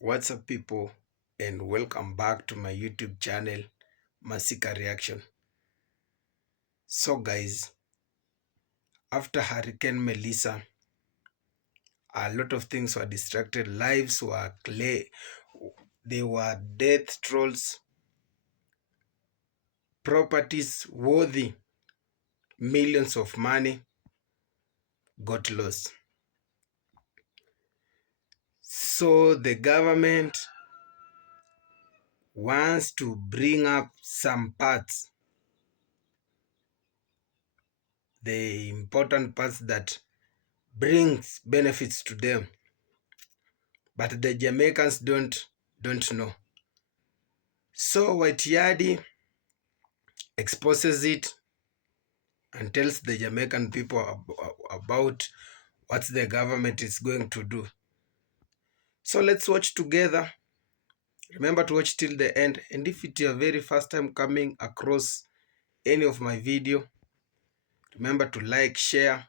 What's up, people, and welcome back to my YouTube channel, Masika Reaction. So, guys, after Hurricane Melissa, a lot of things were distracted, lives were clear, there were death trolls, properties worthy millions of money got lost. So, the government wants to bring up some parts, the important parts that brings benefits to them, but the Jamaicans don't know. So White Yardie exposes it and tells the Jamaican people about what the government is going to do. So let's watch together. Remember to watch till the end, and if it's your very first time coming across any of my video, remember to like, share,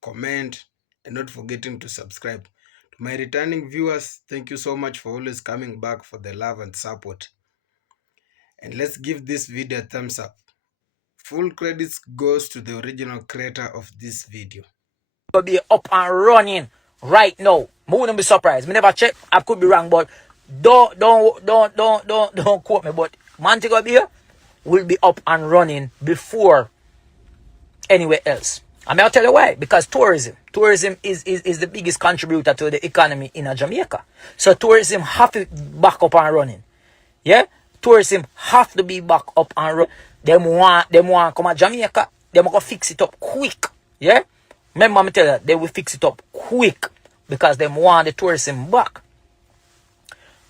comment, and not forgetting to subscribe. To my returning viewers, thank you so much for always coming back, for the love and support. And let's give this video a thumbs up. Full credits goes to the original creator of this video. Will be up and running right now. I wouldn't be surprised. Me never check. I could be wrong, but don't quote me. But Montego Bay will be up and running before anywhere else. And I'll tell you why. Because tourism is the biggest contributor to the economy in Jamaica. So tourism have to back up and running. Yeah, tourism have to be back up and running. Them want come to Jamaica. Them gonna fix it up quick. Yeah. Remember me tell you, they will fix it up quick because they want the tourism back.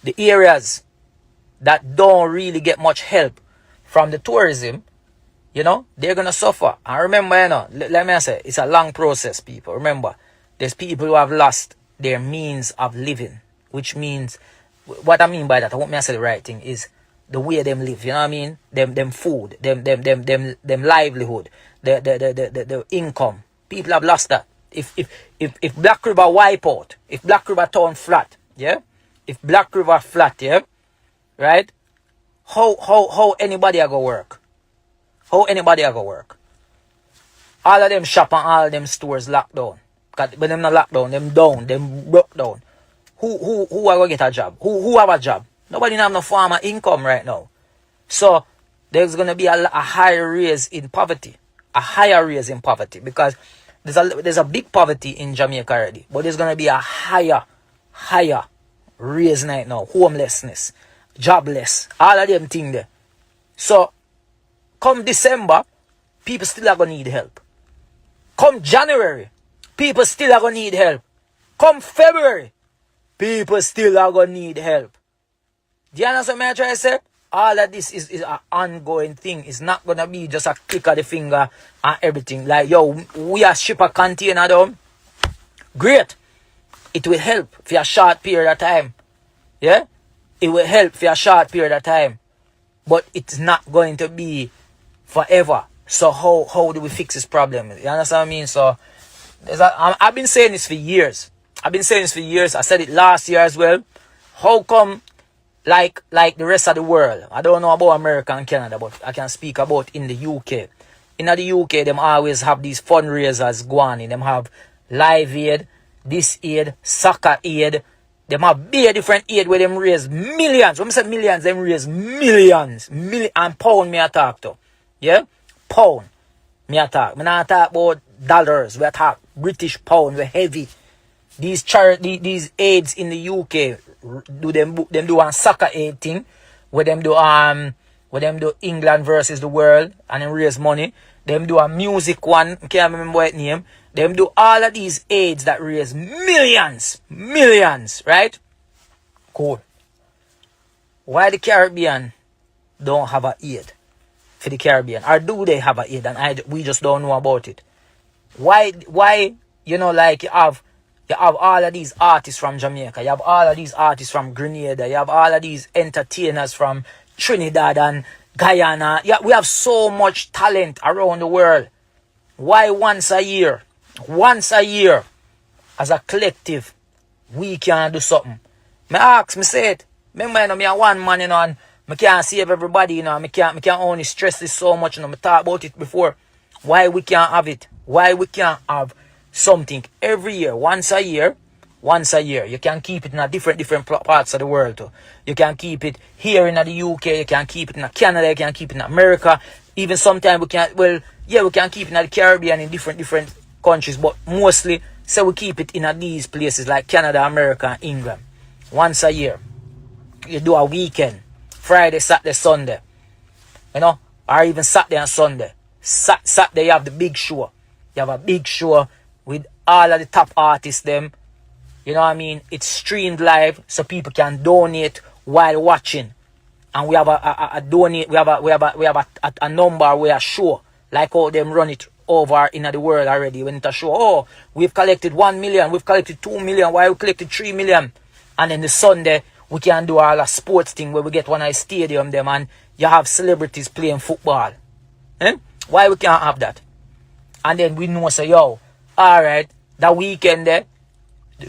The areas that don't really get much help from the tourism, you know, they're going to suffer. And remember, you know, let me say, it's a long process, people. Remember, there's people who have lost their means of living, which means, what I mean by that, I want me to say the right thing, is the way them live, you know what I mean? Them food, them livelihood, the income. People have lost that. If Black River wipe out, if Black River turn flat, yeah? If Black River flat, yeah? Right? How anybody are gonna work? How anybody are gonna work? All of them shop and all them stores locked down. Because when them not locked down, them broke down. Who are gonna get a job? Who have a job? Nobody have no farmer income right now. So there's gonna be a higher raise in poverty. A higher raise in poverty because there's a big poverty in Jamaica already, but there's gonna be a higher raise right now. Homelessness, jobless, all of them things there. So come December, people still are gonna need help. Come January, people still are gonna need help. Come February, people still are gonna need help. Do you understand what I'm trying to say? All of this is an ongoing thing. It's not going to be just a click of the finger and everything. Like, yo, we are ship a container down. Great. It will help for a short period of time. Yeah? It will help for a short period of time. But it's not going to be forever. So how do we fix this problem? You understand what I mean? So, I've been saying this for years. I said it last year as well. How come... Like the rest of the world, I don't know about America and Canada, but I can speak about in the UK. In the UK, them always have these fundraisers going on. Them have Live Aid, this aid, soccer aid. Them have big different aid where them raise millions. When I say millions, them raise millions. And pound me attack to. Yeah? Pound me attack. Me not talk about dollars. We attack British pound. We're heavy. These aids in the UK do one soccer aid thing where them do England versus the world and then raise money. Them do a music one, can't remember what name. Them do all of these aids that raise millions, right? Cool. Why the Caribbean don't have a aid for the Caribbean? Or do they have a aid and we just don't know about it? Why you know, like you have all of these artists from Jamaica. You have all of these artists from Grenada. You have all of these entertainers from Trinidad and Guyana. Yeah, we have so much talent around the world. Why once a year, as a collective, we can do something? Me ask, me say it. Remember, you know, me a one man, you know, and me can't save everybody, you know, me can't only stress this so much, you know, me talk about it before. Why we can't have it? Why we can't have something every year, once a year? You can keep it in a different parts of the world too. You can keep it here in the UK, you can keep it in Canada, you can keep it in America. Even sometimes we can, well, yeah, we can keep it in the Caribbean in different countries, but mostly, so we keep it in these places like Canada, America, and England. Once a year. You do a weekend. Friday, Saturday, Sunday. You know? Or even Saturday and Sunday. Saturday you have the big show. You have a big show with all of the top artists them. You know what I mean? It's streamed live so people can donate while watching. And we have a donate, we have a number where a show, like how them run it over in the world already. When it a show, oh, we've collected 1 million, we've collected 2 million, why we collected 3 million? And then the Sunday, we can do all a sports thing where we get one of the stadium them and you have celebrities playing football. Eh? Why we can't have that? And then we know, say, yo, alright, that weekend there,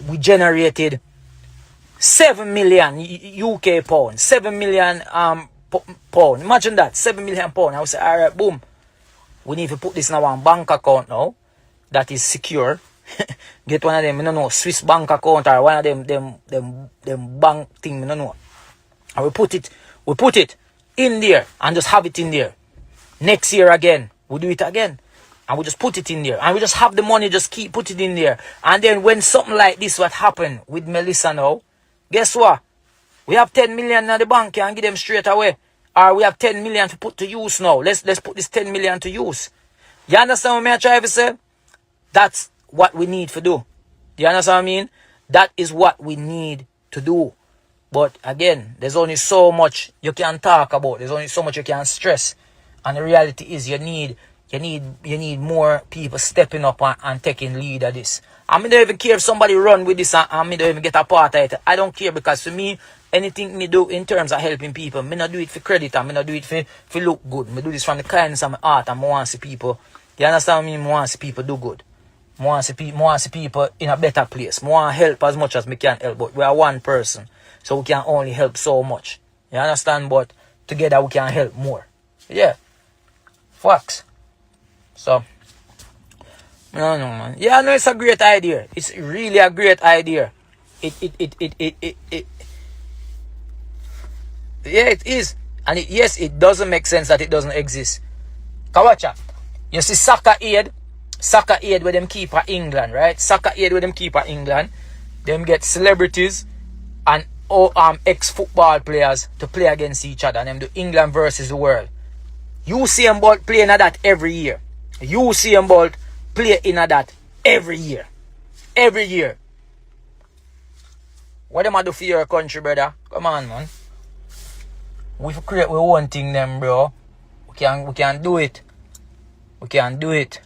we generated 7 million UK pounds, 7 million pound. Imagine that, 7 million pound. I would say, alright, boom. We need to put this in our bank account now that is secure. Get one of them, I don't know, Swiss bank account or one of them bank thing, I don't know. And we put it in there and just have it in there. Next year again, we do it again. And we just put it in there. And we just have the money, just put it in there. And then when something like this what happened with Melissa now, guess what? We have 10 million in the bank and give them straight away. Or we have 10 million to put to use now. Let's put this 10 million to use. You understand what I'm trying to say? That's what we need to do. Do you understand what I mean? That is what we need to do. But again, there's only so much you can talk about. There's only so much you can stress. And the reality is you need more people stepping up and taking lead of this. I don't even care if somebody run with this and I don't even get a part of it. I don't care because for me, anything me do in terms of helping people, me not do it for credit and me not do it for look good. Me do this from the kindness of my heart and I want to see people. You understand me? I want to see people do good. I want to see people in a better place. I want to help as much as me can help. But we are one person. So we can only help so much. You understand? But together we can help more. Yeah. Facts. So, no, man. Yeah, I know it's a great idea. It's really a great idea. Yeah, it is. And yes, it doesn't make sense that it doesn't exist. Kawacha, you see soccer aid where them keep at England, right? Soccer aid where them keep at England. Them get celebrities and ex-football players to play against each other. And them do England versus the world. You see them both playing at that every year. You see them both play in that every year. Every year. What am I do for your country, brother? Come on, man. We create we one thing them, bro. We can do it. We can do it.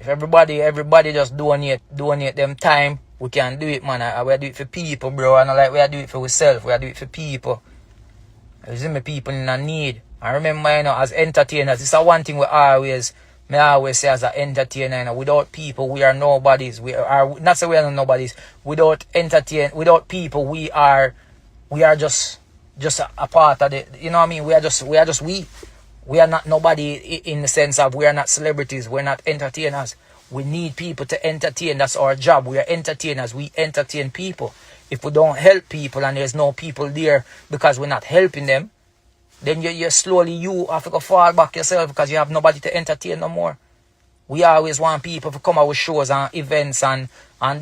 If everybody just donate them time, we can do it, man. We do it for people, bro. And like we do it for ourselves. We do it for people. You see me, people in a need. I remember, you know, as entertainers, it's a one thing I always say as an entertainer, you know, without people, we are nobodies. We are not say we are nobodies. Without people, we are just a part of the, you know what I mean? We are not nobody in the sense of we are not celebrities. We're not entertainers. We need people to entertain. That's our job. We are entertainers. We entertain people. If we don't help people and there's no people there because we're not helping them, then you slowly have to go fall back yourself because you have nobody to entertain no more. We always want people to come out with shows and events and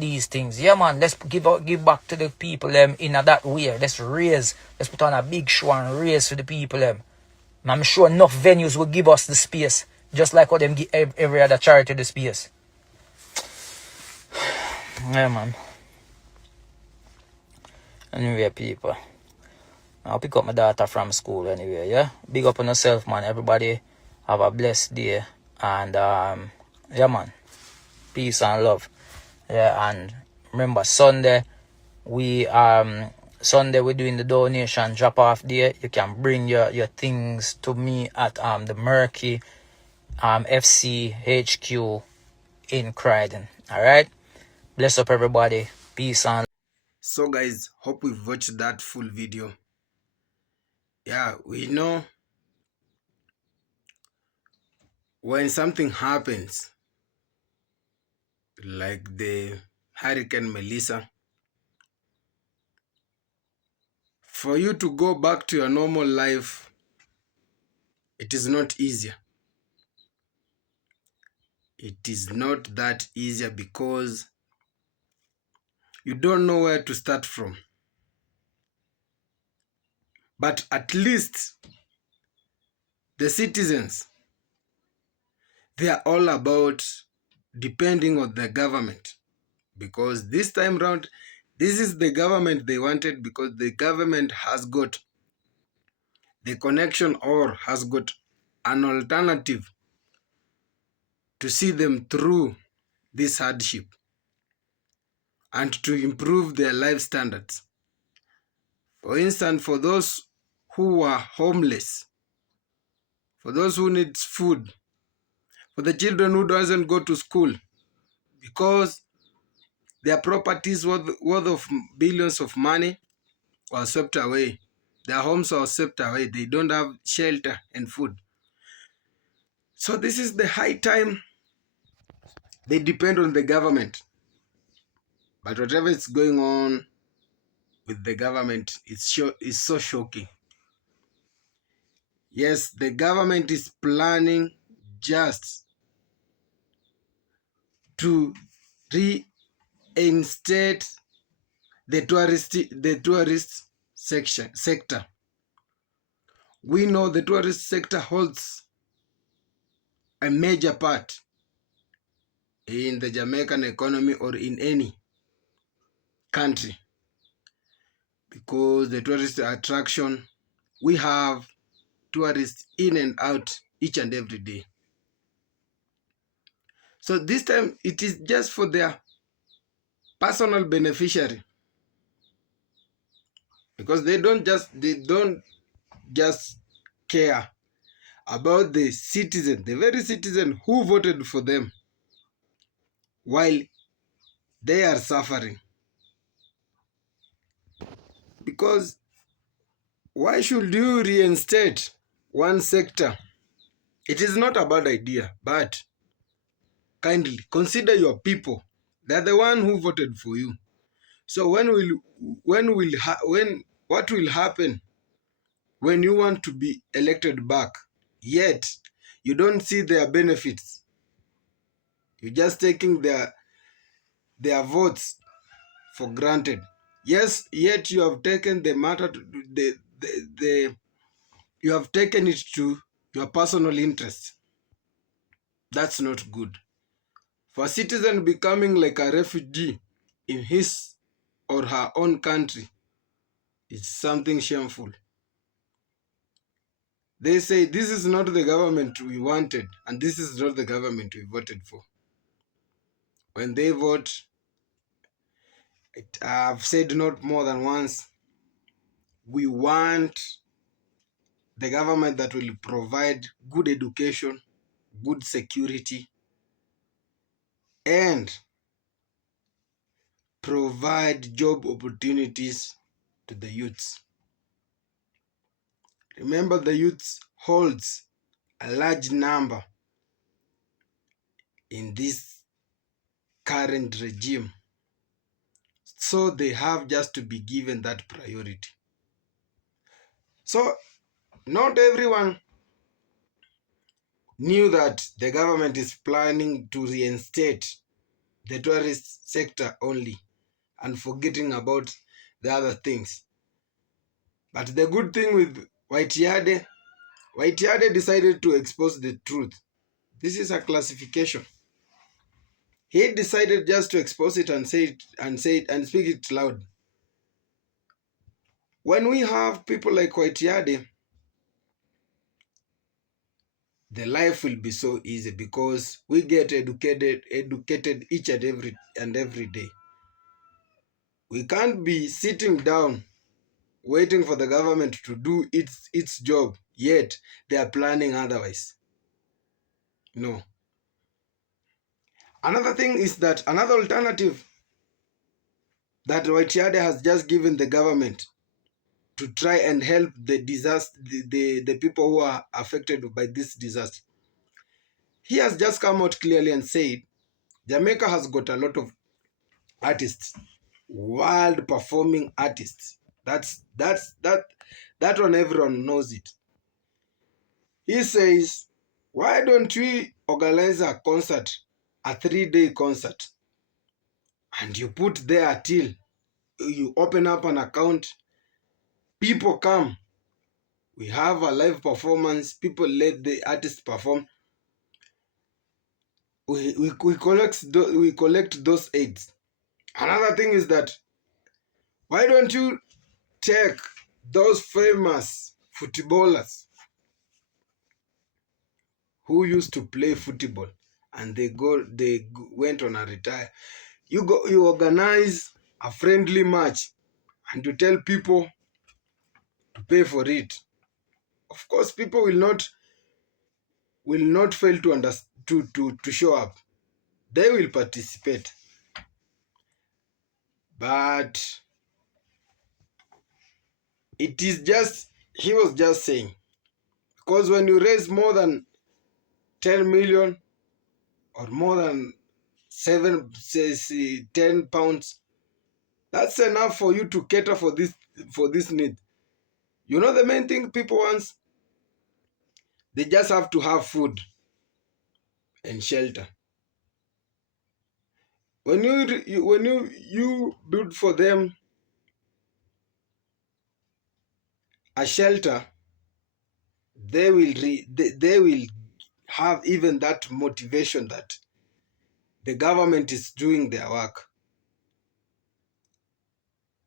these things. Yeah, man, let's give back to the people in that way. Let's put on a big show and raise for the people. I'm sure enough venues will give us the space, just like how them give every other charity the space. Yeah, man. Anyway, people, I'll pick up my daughter from school anyway, yeah? Big up on yourself, man. Everybody have a blessed day. And, yeah, man. Peace and love. Yeah, and remember, Sunday, we're doing the donation drop-off day. You can bring your things to me at the Murky FC HQ in Croydon. Alright? Bless up, everybody. Peace and So guys, hope we've watched that full video. Yeah, we know when something happens, like the Hurricane Melissa, for you to go back to your normal life, it is not easier. It is not that easier because you don't know where to start from. But at least the citizens, they are all about depending on the government, because this time round, this is the government they wanted, because the government has got the connection or has got an alternative to see them through this hardship and to improve their life standards. For instance, for those who are homeless, for those who need food, for the children who doesn't go to school because their properties worth of billions of money were swept away. Their homes are swept away. They don't have shelter and food. So this is the high time they depend on the government. But whatever is going on with the government is so shocking. Yes, the government is planning just to reinstate the tourist sector. We know the tourist sector holds a major part in the Jamaican economy or in any country, because the tourist attraction, we have tourists in and out each and every day. So this time it is just for their personal beneficiary, because they don't just care about the citizen, the very citizen who voted for them while they are suffering. Because why should you reinstate one sector? It is not a bad idea, but kindly consider your people. They're the one who voted for you. So what will happen when you want to be elected back, yet you don't see their benefits? You're just taking their votes for granted. Yes, yet you have taken the matter to you have taken it to your personal interest. That's not good. For a citizen becoming like a refugee in his or her own country is something shameful. They say this is not the government we wanted and this is not the government we voted for. When they vote, I've said not more than once, we want the government that will provide good education, good security, and provide job opportunities to the youths. Remember, the youths holds a large number in this current regime, so they have just to be given that priority. So not everyone knew that the government is planning to reinstate the tourist sector only and forgetting about the other things. But the good thing with Yardie decided to expose the truth. This is a classification. He decided just to expose it and say it and speak it loud. When we have people like Yardie, the life will be so easy because we get educated each and every day. We can't be sitting down waiting for the government to do its job, yet they are planning otherwise. No. Another thing is that another alternative that Yardie has just given the government to try and help the disaster, the people who are affected by this disaster. He has just come out clearly and said Jamaica has got a lot of artists, world performing artists. That one, everyone knows it. He says, why don't we organize a concert, a 3-day concert, and you put there till you open up an account, people come, we have a live performance, people let the artist perform, we collect those aids. Another thing is that why don't you take those famous footballers who used to play football and they went on a retire. You organize a friendly match and you tell people to pay for it. Of course, people will not fail to show up. They will participate. But it is just, he was just saying, because when you raise more than 10 million or more than 10 pounds, that's enough for you to cater for this need. You know the main thing people want? They just have to have food and shelter. When you build for them a shelter, they will have even that motivation that the government is doing their work,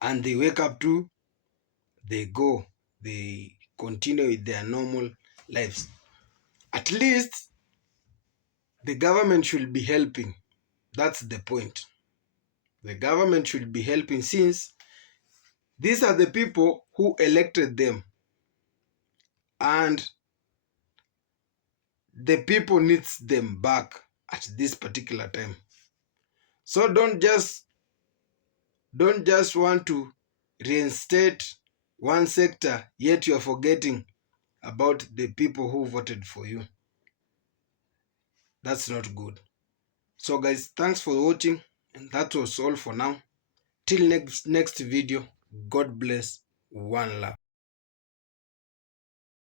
and they wake up to, they go, they continue with their normal lives. At least the government should be helping. That's the point. The government should be helping, since these are the people who elected them, and the people needs them back at this particular time. So don't just want to reinstate one sector, yet you're forgetting about the people who voted for you. That's not good. So guys, thanks for watching, and that was all for now. Till next video, God bless, one love.